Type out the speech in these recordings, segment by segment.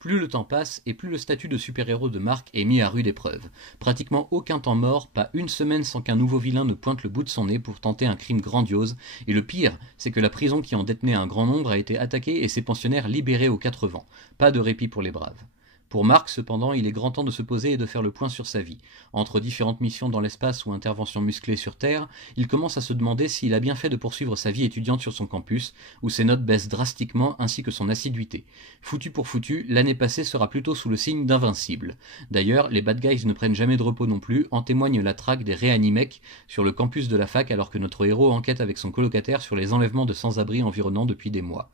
Plus le temps passe et plus le statut de super-héros de Mark est mis à rude épreuve. Pratiquement aucun temps mort, pas une semaine sans qu'un nouveau vilain ne pointe le bout de son nez pour tenter un crime grandiose, et le pire, c'est que la prison qui en détenait un grand nombre a été attaquée et ses pensionnaires libérés aux quatre vents. Pas de répit pour les braves. Pour Mark, cependant, il est grand temps de se poser et de faire le point sur sa vie. Entre différentes missions dans l'espace ou interventions musclées sur Terre, il commence à se demander s'il a bien fait de poursuivre sa vie étudiante sur son campus, où ses notes baissent drastiquement ainsi que son assiduité. Foutu pour foutu, l'année passée sera plutôt sous le signe d'invincible. D'ailleurs, les bad guys ne prennent jamais de repos non plus, en témoigne la traque des réanimecs sur le campus de la fac alors que notre héros enquête avec son colocataire sur les enlèvements de sans-abri environnants depuis des mois.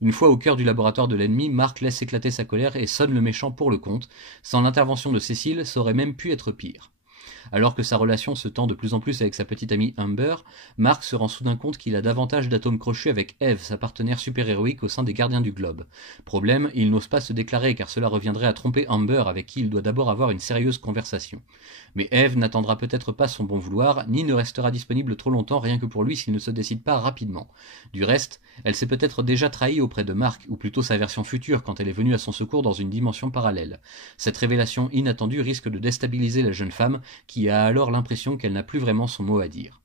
Une fois au cœur du laboratoire de l'ennemi, Mark laisse éclater sa colère et sonne le méchant pour le compte. Sans l'intervention de Cécile, ça aurait même pu être pire. Alors que sa relation se tend de plus en plus avec sa petite amie Amber, Mark se rend soudain compte qu'il a davantage d'atomes crochus avec Eve, sa partenaire super-héroïque au sein des Gardiens du Globe. Problème, il n'ose pas se déclarer car cela reviendrait à tromper Amber avec qui il doit d'abord avoir une sérieuse conversation. Mais Eve n'attendra peut-être pas son bon vouloir, ni ne restera disponible trop longtemps rien que pour lui s'il ne se décide pas rapidement. Du reste, elle s'est peut-être déjà trahie auprès de Mark, ou plutôt sa version future quand elle est venue à son secours dans une dimension parallèle. Cette révélation inattendue risque de déstabiliser la jeune femme, qui a alors l'impression qu'elle n'a plus vraiment son mot à dire.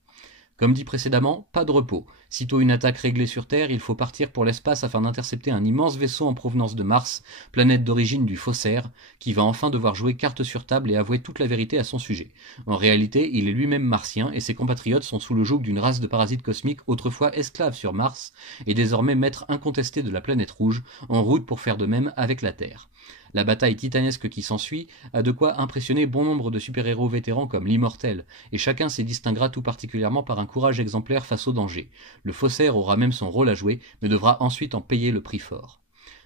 Comme dit précédemment, pas de repos. Sitôt une attaque réglée sur Terre, il faut partir pour l'espace afin d'intercepter un immense vaisseau en provenance de Mars, planète d'origine du faussaire, qui va enfin devoir jouer carte sur table et avouer toute la vérité à son sujet. En réalité, il est lui-même martien et ses compatriotes sont sous le joug d'une race de parasites cosmiques autrefois esclaves sur Mars et désormais maîtres incontestés de la planète rouge, en route pour faire de même avec la Terre. La bataille titanesque qui s'ensuit a de quoi impressionner bon nombre de super-héros vétérans comme l'Immortel, et chacun s'y distinguera tout particulièrement par un courage exemplaire face au danger. Le faussaire aura même son rôle à jouer, mais devra ensuite en payer le prix fort.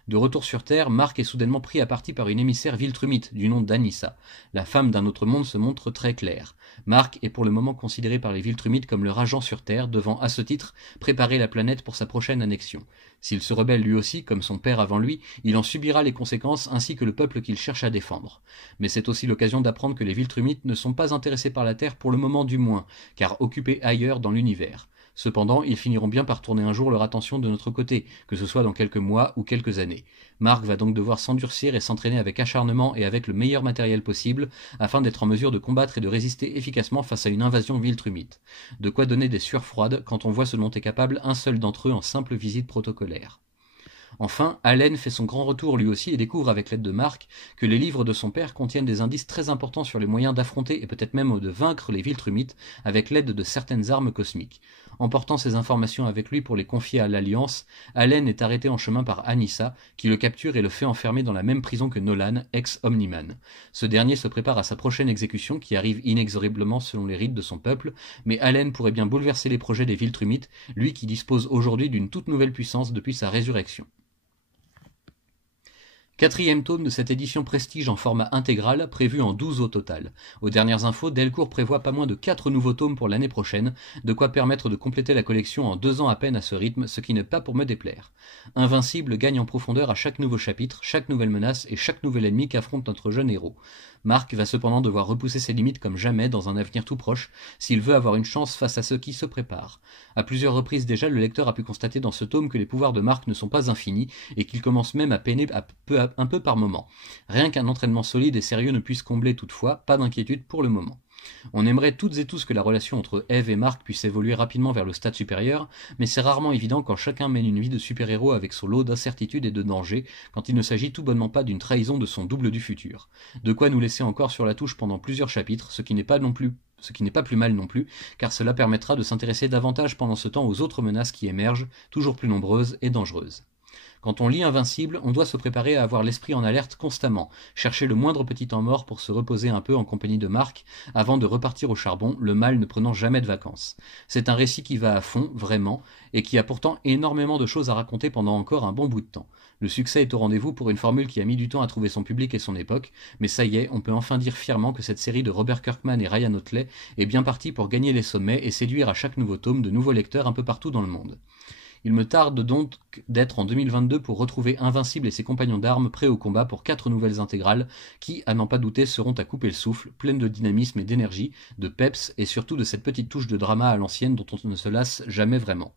De retour sur Terre, Mark est soudainement pris à partie par une émissaire Viltrumite du nom d'Anissa. La femme d'un autre monde se montre très claire. Mark est pour le moment considéré par les Viltrumites comme leur agent sur Terre, devant à ce titre préparer la planète pour sa prochaine annexion. S'il se rebelle lui aussi, comme son père avant lui, il en subira les conséquences ainsi que le peuple qu'il cherche à défendre. Mais c'est aussi l'occasion d'apprendre que les Viltrumites ne sont pas intéressés par la Terre pour le moment du moins, car occupés ailleurs dans l'univers. Cependant, ils finiront bien par tourner un jour leur attention de notre côté, que ce soit dans quelques mois ou quelques années. Mark va donc devoir s'endurcir et s'entraîner avec acharnement et avec le meilleur matériel possible, afin d'être en mesure de combattre et de résister efficacement face à une invasion Viltrumite. De quoi donner des sueurs froides quand on voit ce dont est capable un seul d'entre eux en simple visite protocolaire. Enfin, Allen fait son grand retour lui aussi et découvre avec l'aide de Mark que les livres de son père contiennent des indices très importants sur les moyens d'affronter et peut-être même de vaincre les Viltrumites avec l'aide de certaines armes cosmiques. Emportant ces informations avec lui pour les confier à l'Alliance, Allen est arrêté en chemin par Anissa, qui le capture et le fait enfermer dans la même prison que Nolan, ex-Omniman. Ce dernier se prépare à sa prochaine exécution qui arrive inexorablement selon les rites de son peuple, mais Allen pourrait bien bouleverser les projets des Viltrumites, lui qui dispose aujourd'hui d'une toute nouvelle puissance depuis sa résurrection. Quatrième tome de cette édition Prestige en format intégral, prévu en 12 au total. Aux dernières infos, Delcourt prévoit pas moins de 4 nouveaux tomes pour l'année prochaine, de quoi permettre de compléter la collection en 2 ans à peine à ce rythme, ce qui n'est pas pour me déplaire. Invincible gagne en profondeur à chaque nouveau chapitre, chaque nouvelle menace et chaque nouvel ennemi qu'affronte notre jeune héros. Mark va cependant devoir repousser ses limites comme jamais dans un avenir tout proche, s'il veut avoir une chance face à ceux qui se préparent. À plusieurs reprises déjà, le lecteur a pu constater dans ce tome que les pouvoirs de Mark ne sont pas infinis, et qu'il commence même à peiner un peu par moment. Rien qu'un entraînement solide et sérieux ne puisse combler toutefois, pas d'inquiétude pour le moment. On aimerait toutes et tous que la relation entre Eve et Mark puisse évoluer rapidement vers le stade supérieur, mais c'est rarement évident quand chacun mène une vie de super-héros avec son lot d'incertitudes et de dangers, quand il ne s'agit tout bonnement pas d'une trahison de son double du futur. De quoi nous laisser encore sur la touche pendant plusieurs chapitres, ce qui n'est pas plus mal non plus, car cela permettra de s'intéresser davantage pendant ce temps aux autres menaces qui émergent, toujours plus nombreuses et dangereuses. Quand on lit Invincible, on doit se préparer à avoir l'esprit en alerte constamment, chercher le moindre petit temps mort pour se reposer un peu en compagnie de Mark, avant de repartir au charbon, le mal ne prenant jamais de vacances. C'est un récit qui va à fond, vraiment, et qui a pourtant énormément de choses à raconter pendant encore un bon bout de temps. Le succès est au rendez-vous pour une formule qui a mis du temps à trouver son public et son époque, mais ça y est, on peut enfin dire fièrement que cette série de Robert Kirkman et Ryan Otley est bien partie pour gagner les sommets et séduire à chaque nouveau tome de nouveaux lecteurs un peu partout dans le monde. Il me tarde donc d'être en 2022 pour retrouver Invincible et ses compagnons d'armes prêts au combat pour 4 nouvelles intégrales qui, à n'en pas douter, seront à couper le souffle, pleines de dynamisme et d'énergie, de peps et surtout de cette petite touche de drama à l'ancienne dont on ne se lasse jamais vraiment.